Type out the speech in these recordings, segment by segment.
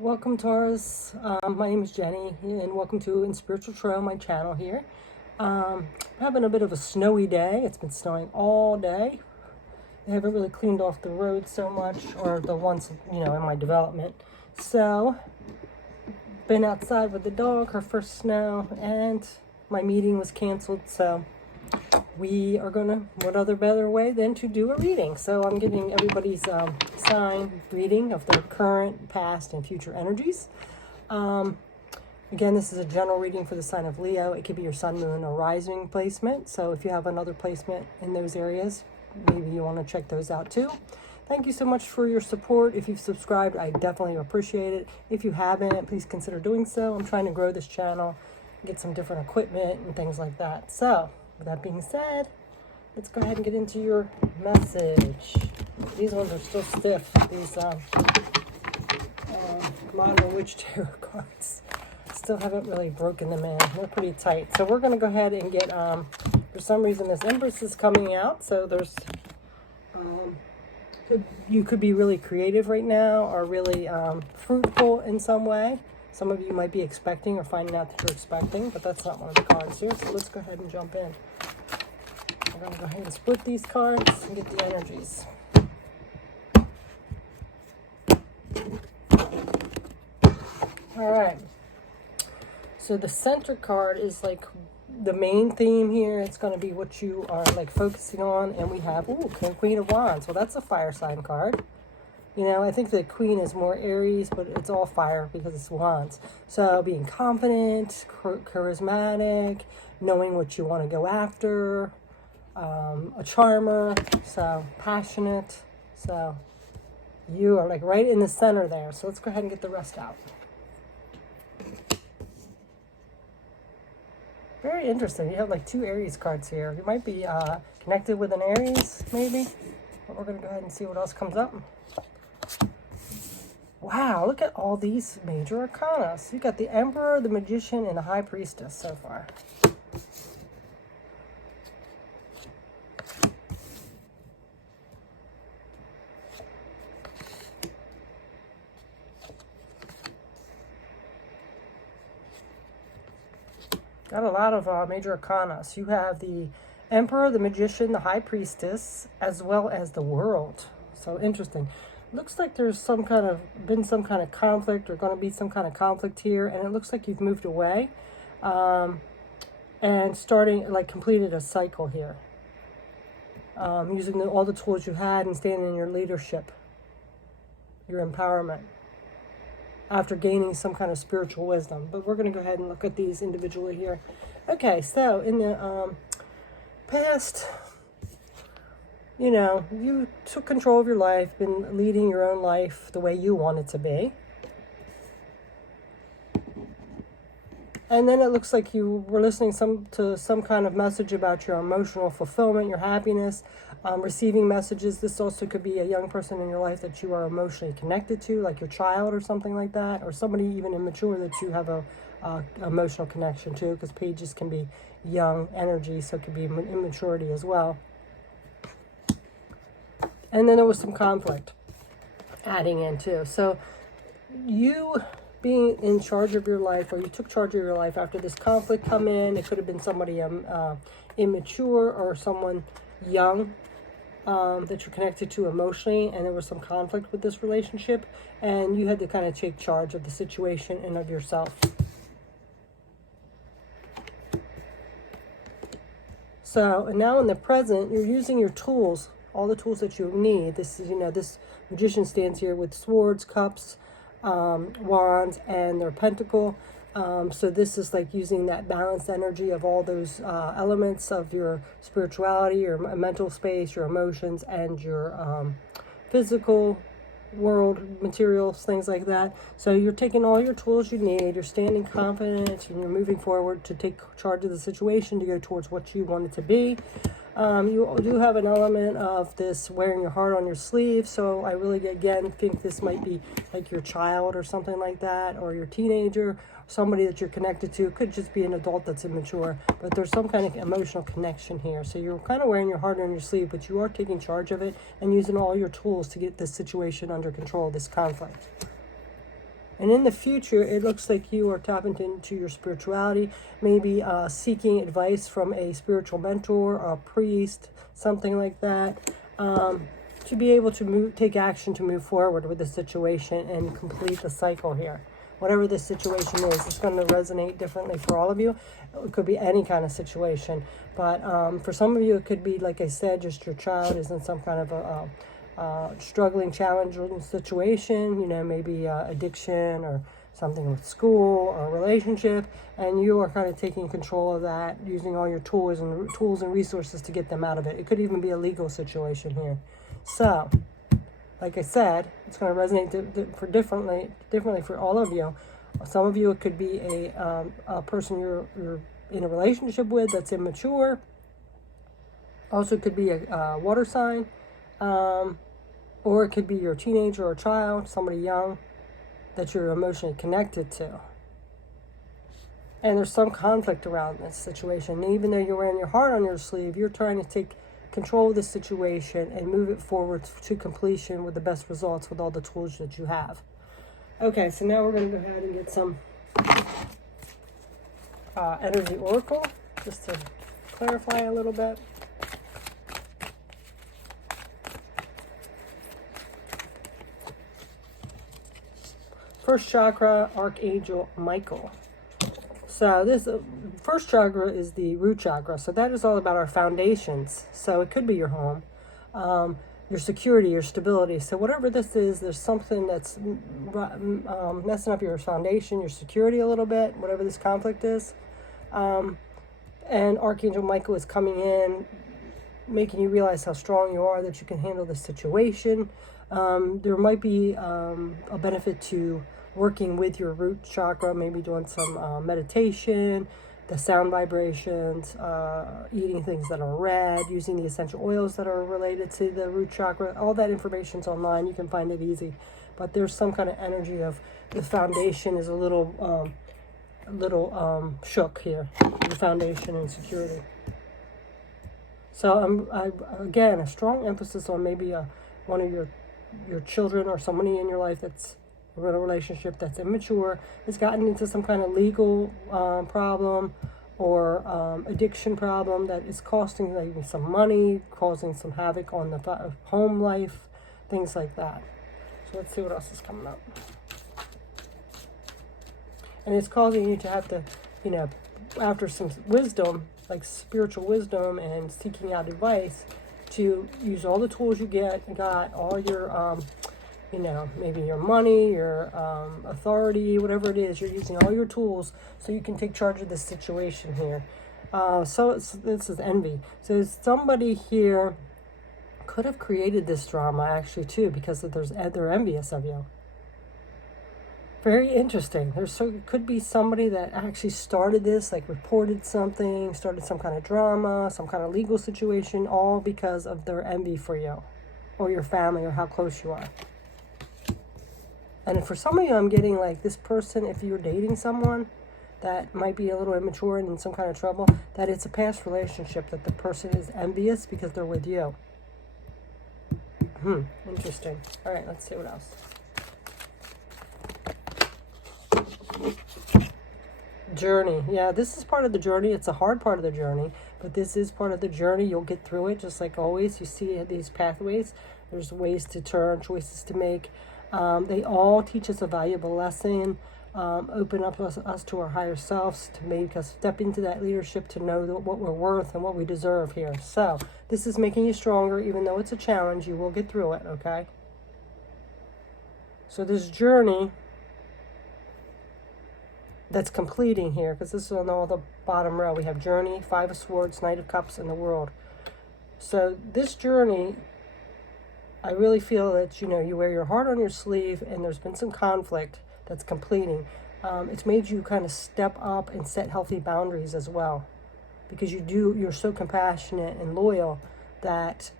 Welcome, Taurus. My name is Jenny, and welcome to In Spiritual Trail, my channel here. Having a bit of a snowy day. It's been snowing all day. I haven't really cleaned off the road so much, or the ones, in my development. So, been outside with the dog, her first snow, and my meeting was canceled, so we are gonna, what other better way than to do a reading. So I'm giving everybody's sign reading of their current, past, and future energies. Again, this is a general reading for the sign of Leo. It could be your sun, moon, or rising placement. So if you have another placement in those areas, maybe you want to check those out too. Thank you so much for your support. If you've subscribed, I definitely appreciate it. If you haven't, please consider doing so. I'm trying to grow this channel, get some different equipment and things like that. So with that being said, let's go ahead and get into your message. These ones are still stiff. These Modern Witch Tarot cards. Still haven't really broken them in. They're pretty tight. So we're going to go ahead and get, for some reason, this Empress is coming out. So there's, you could be really creative right now, or really fruitful in some way. Some of you might be expecting or finding out that you're expecting, but that's not one of the cards here. So let's go ahead and jump in. I'm going to go ahead and split these cards and get the energies. All right. So the center card is like the main theme here. It's going to be what you are like focusing on. And we have, Queen of Wands. Well, that's a fire sign card. I think the Queen is more Aries, but it's all fire because it's Wands. So being confident, charismatic, knowing what you want to go after, a charmer, so passionate. So you are like right in the center there. So let's go ahead and get the rest out. Very interesting. You have like two Aries cards here. You might be connected with an Aries, maybe. But we're going to go ahead and see what else comes up. Wow, look at all these major arcana. So you got the Emperor, the Magician, and the High Priestess so far. Got a lot of major arcana. So you have the Emperor, the Magician, the High Priestess, as well as the World. So interesting. Looks like there's been some kind of conflict, or going to be some kind of conflict here, and it looks like you've moved away and completed a cycle here, using all the tools you had and standing in your leadership, your empowerment, after gaining some kind of spiritual wisdom. But we're going to go ahead and look at these individually here. Okay, so in the past, you took control of your life, been leading your own life the way you want it to be. And then it looks like you were listening to some kind of message about your emotional fulfillment, your happiness, receiving messages. This also could be a young person in your life that you are emotionally connected to, like your child or something like that, or somebody even immature that you have a emotional connection to, because pages can be young energy, so it could be immaturity as well. And then there was some conflict adding in too. So you being in charge of your life, or you took charge of your life after this conflict come in. It could have been somebody immature or someone young that you're connected to emotionally, and there was some conflict with this relationship, and you had to kind of take charge of the situation and of yourself. So, and now in the present, you're using your tools, all the tools that you need. This is, this Magician stands here with swords, cups, wands, and their pentacle. So this is like using that balanced energy of all those elements of your spirituality, your mental space, your emotions, and your physical world, materials, things like that. So you're taking all your tools you need, you're standing confident, and you're moving forward to take charge of the situation, to go towards what you want it to be. You do have an element of this wearing your heart on your sleeve, so I really, again, think this might be like your child or something like that, or your teenager, somebody that you're connected to. It could just be an adult that's immature, but there's some kind of emotional connection here. So you're kind of wearing your heart on your sleeve, but you are taking charge of it and using all your tools to get this situation under control, this conflict. And in the future, it looks like you are tapping into your spirituality, maybe seeking advice from a spiritual mentor, a priest, something like that, to be able to take action to move forward with the situation and complete the cycle here. Whatever this situation is, it's going to resonate differently for all of you. It could be any kind of situation. But for some of you, it could be, like I said, just your child is in some kind of a struggling, challenging situation, maybe addiction or something with school or a relationship, and you are kind of taking control of that, using all your tools and resources to get them out of it. It could even be a legal situation here. So, like I said, it's going to resonate differently for all of you. Some of you, it could be a person you're in a relationship with that's immature. Also, it could be a water sign. Or it could be your teenager or child, somebody young that you're emotionally connected to. And there's some conflict around this situation. And even though you're wearing your heart on your sleeve, you're trying to take control of the situation and move it forward to completion with the best results with all the tools that you have. Okay, so now we're going to go ahead and get some energy oracle, just to clarify a little bit. First chakra, Archangel Michael. So this first chakra is the root chakra. So that is all about our foundations. So it could be your home, your security, your stability. So whatever this is, there's something that's messing up your foundation, your security a little bit, whatever this conflict is. And Archangel Michael is coming in, making you realize how strong you are, that you can handle the situation. There might be a benefit to working with your root chakra, maybe doing some meditation, the sound vibrations, eating things that are red, using the essential oils that are related to the root chakra. All that information's online. You can find it easy. But there's some kind of energy of the foundation is a little shook here, the foundation and security. So again, a strong emphasis on maybe one of your children or somebody in your life that's in a relationship that's immature, has gotten into some kind of legal problem or addiction problem that is costing maybe some money, causing some havoc on the home life, things like that. So let's see what else is coming up. And it's causing you to have to, after some wisdom, like spiritual wisdom and seeking out advice, to use all the tools you got all your, maybe your money, your authority, whatever it is, you're using all your tools so you can take charge of this situation here. So this is envy. So somebody here could have created this drama actually too, because they're envious of you. Very interesting. Could be somebody that actually started this, like reported something, started some kind of drama, some kind of legal situation, all because of their envy for you or your family or how close you are. And for some of you, I'm getting like this person, if you're dating someone that might be a little immature and in some kind of trouble, that it's a past relationship, that the person is envious because they're with you. Interesting. All right, let's see what else. Journey. Yeah, this is part of the journey. It's a hard part of the journey, but this is part of the journey. You'll get through it, just like always. You see these pathways. There's ways to turn, choices to make. They all teach us a valuable lesson, open up us to our higher selves, to make us step into that leadership, to know what we're worth and what we deserve here. So this is making you stronger. Even though it's a challenge, you will get through it, okay? So this journey that's completing here, because this is on all the bottom row. We have journey, 5 of swords, Knight of Cups, and the world. So this journey, I really feel that, you wear your heart on your sleeve, and there's been some conflict that's completing. It's made you kind of step up and set healthy boundaries as well, because you're so compassionate and loyal that,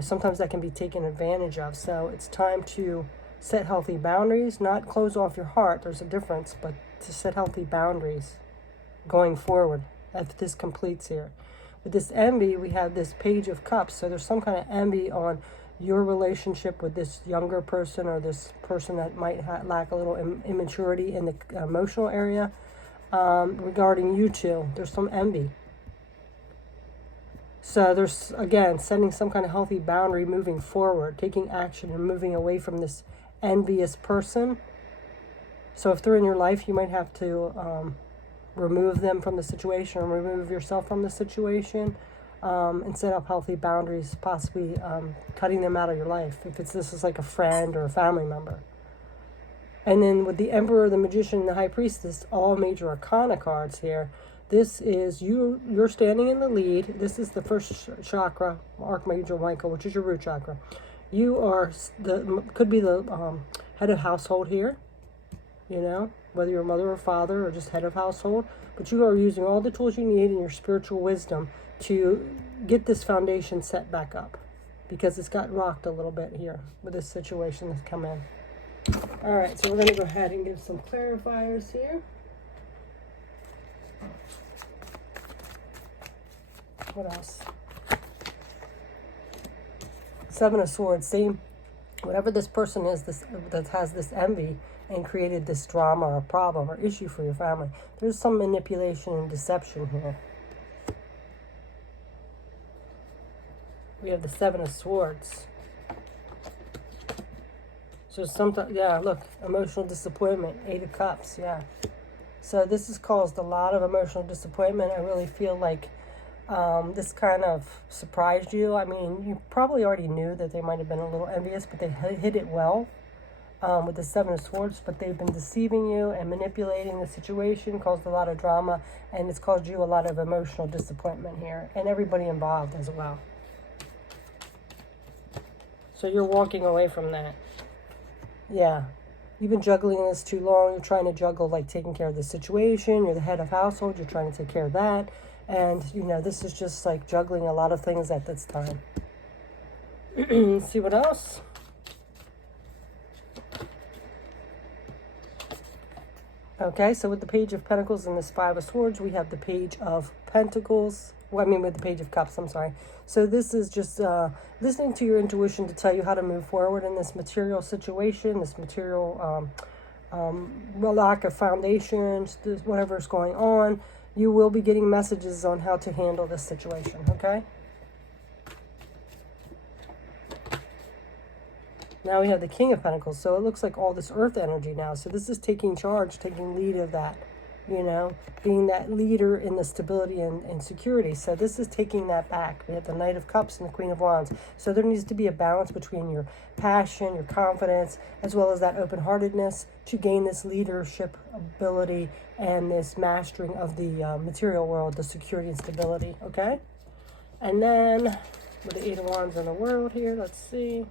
sometimes that can be taken advantage of. So it's time to set healthy boundaries, not close off your heart. There's a difference, but to set healthy boundaries going forward as this completes here. With this envy, we have this Page of Cups. So there's some kind of envy on your relationship with this younger person, or this person that might lack a little immaturity in the emotional area. Regarding you two, there's some envy. So there's, again, setting some kind of healthy boundary, moving forward, taking action and moving away from this envious person. So if they're in your life, you might have to remove them from the situation, or remove yourself from the situation, and set up healthy boundaries, possibly cutting them out of your life, if this is like a friend or a family member. And then with the Emperor, the Magician, and the High Priestess, all major arcana cards here, this is you're standing in the lead. This is the first chakra, Archangel Michael, which is your root chakra. You are could be the head of household here, you know, whether you're mother or father or just head of household. But you are using all the tools you need in your spiritual wisdom to get this foundation set back up, because it's got rocked a little bit here with this situation that's come in. All right, so we're going to go ahead and give some clarifiers here. What else? Seven of Swords. Same. Whatever this person is, that has this envy and created this drama or problem or issue for your family, there's some manipulation and deception here. We have the Seven of Swords. So sometimes, yeah, look, emotional disappointment, Eight of Cups, yeah. So this has caused a lot of emotional disappointment. I really feel like this kind of surprised you. I mean, you probably already knew that they might have been a little envious, but they hid it well with the Seven of Swords. But they've been deceiving you and manipulating the situation, caused a lot of drama, and it's caused you a lot of emotional disappointment here, and everybody involved as well. So you're walking away from that. Yeah. You've been juggling this too long. You're trying to juggle, like, taking care of the situation. You're the head of household. You're trying to take care of that. And, you know, this is just like juggling a lot of things at this time. See what else? Okay, so with the Page of Pentacles and this Five of Swords, we have the Page of Pentacles. Well, I mean, with the Page of Cups, I'm sorry. So this is just listening to your intuition to tell you how to move forward in this material situation, this material lack of foundations, whatever's going on. You will be getting messages on how to handle this situation, okay? Now we have the King of Pentacles. So it looks like all this earth energy now. So this is taking charge, taking lead of that, you know, being that leader in the stability and security. So this is taking that back. We have the Knight of Cups and the Queen of Wands. So there needs to be a balance between your passion, your confidence, as well as that open-heartedness to gain this leadership ability and this mastering of the material world, the security and stability, okay? And then with the Eight of Wands in the world here, let's see.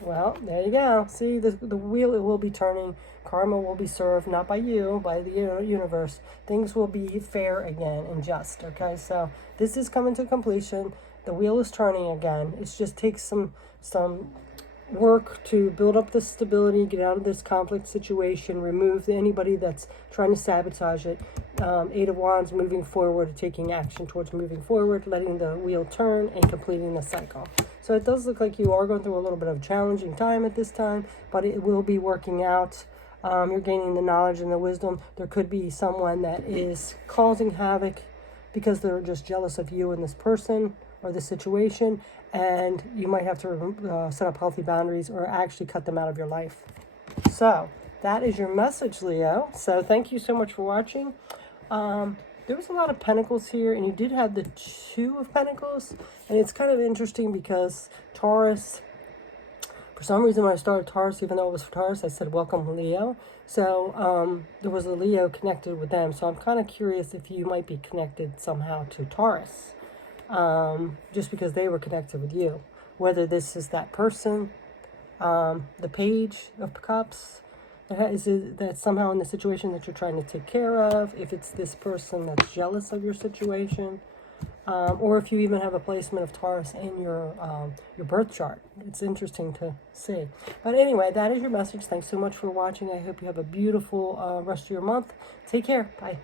Well, there you go. See, the wheel, it will be turning. Karma will be served, not by you, by the universe. Things will be fair again and just, okay? So this is coming to completion. The wheel is turning again. It just takes some work to build up the stability, get out of this conflict situation, remove anybody that's trying to sabotage it. Eight of Wands, moving forward, taking action towards moving forward, letting the wheel turn and completing the cycle. So it does look like you are going through a little bit of a challenging time at this time, but it will be working out. You're gaining the knowledge and the wisdom. There could be someone that is causing havoc because they're just jealous of you and this person or the situation, and you might have to set up healthy boundaries or actually cut them out of your life. So that is your message, Leo. So thank you so much for watching. There was a lot of pentacles here, and you did have the Two of Pentacles, and it's kind of interesting because Taurus, for some reason when I started Taurus, even though it was for Taurus, I said welcome Leo. So there was a Leo connected with them, so I'm kind of curious if you might be connected somehow to Taurus, just because they were connected with you. Whether this is that person, the Page of Cups, is it that somehow in the situation that you're trying to take care of, if it's this person that's jealous of your situation, or if you even have a placement of Taurus in your birth chart. It's interesting to see. But anyway, that is your message. Thanks so much for watching. I hope you have a beautiful rest of your month. Take care. Bye.